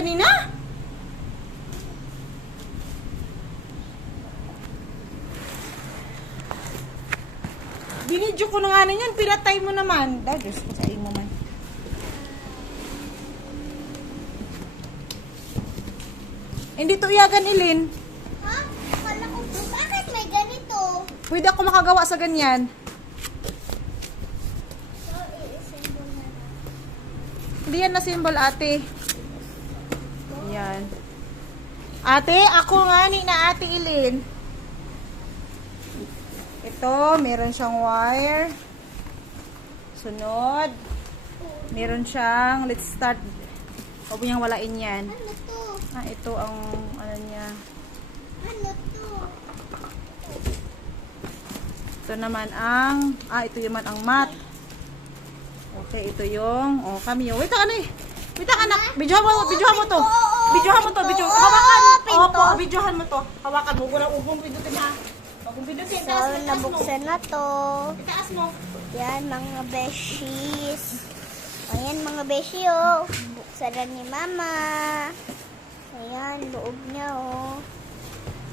kanina? Binidyo ko na nga na yan. Pinatay mo naman. Diyos ko sa mo man. Hindi to iyagan, Ilin. Ha? Kala ko, bakit may ganito? Pwede ako makagawa sa ganyan. So, i-assemble na lang. Hindi yan na symbol, ate. Yan. Ate, ako nga ni na ate Ilin. Ito, meron siyang wire. Sunod. Meron siyang, let's start. Huwag mo niyang walain yan. Ano to? Ito ang, ano niya. Ano to? Ito naman ang, ito naman ang mat. Okay, ito yung, kami yung, wait, ano eh. Wait, anak. Bidyohan mo to. Bidyohan mo to. Hawakan. Opo, bidyohan mo to. Hawakan mo. Walang ubong pindutin ha. Ubong pindutin. So, nabuksan na to. Itaas mo. Yan, mga beshies. Ayan, mga beshi, oh. Buksan na ni mama. Ayan, loob niya, oh.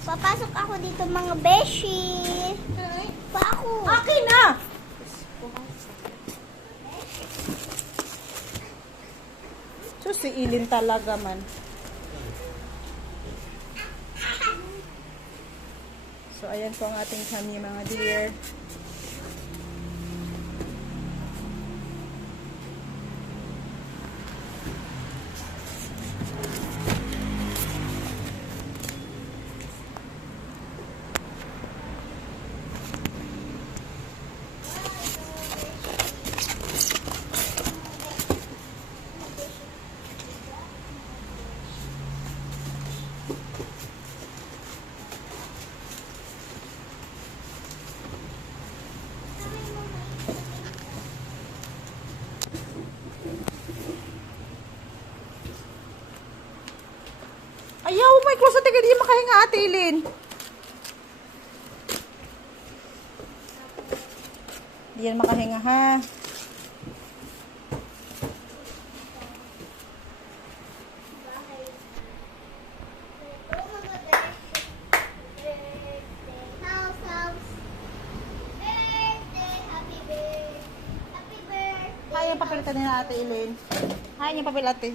Papasok ako dito, mga beshi. Pa ako. Akin na. So, si Ilin talaga man. So, ayan po ang ating kami, mga dear. Ayaw, may close ate, hindi makahinga ate Ilin. Hindi yan makahinga ha. Kaya yung papel kanina ate Ilin. Kaya yung papel ate.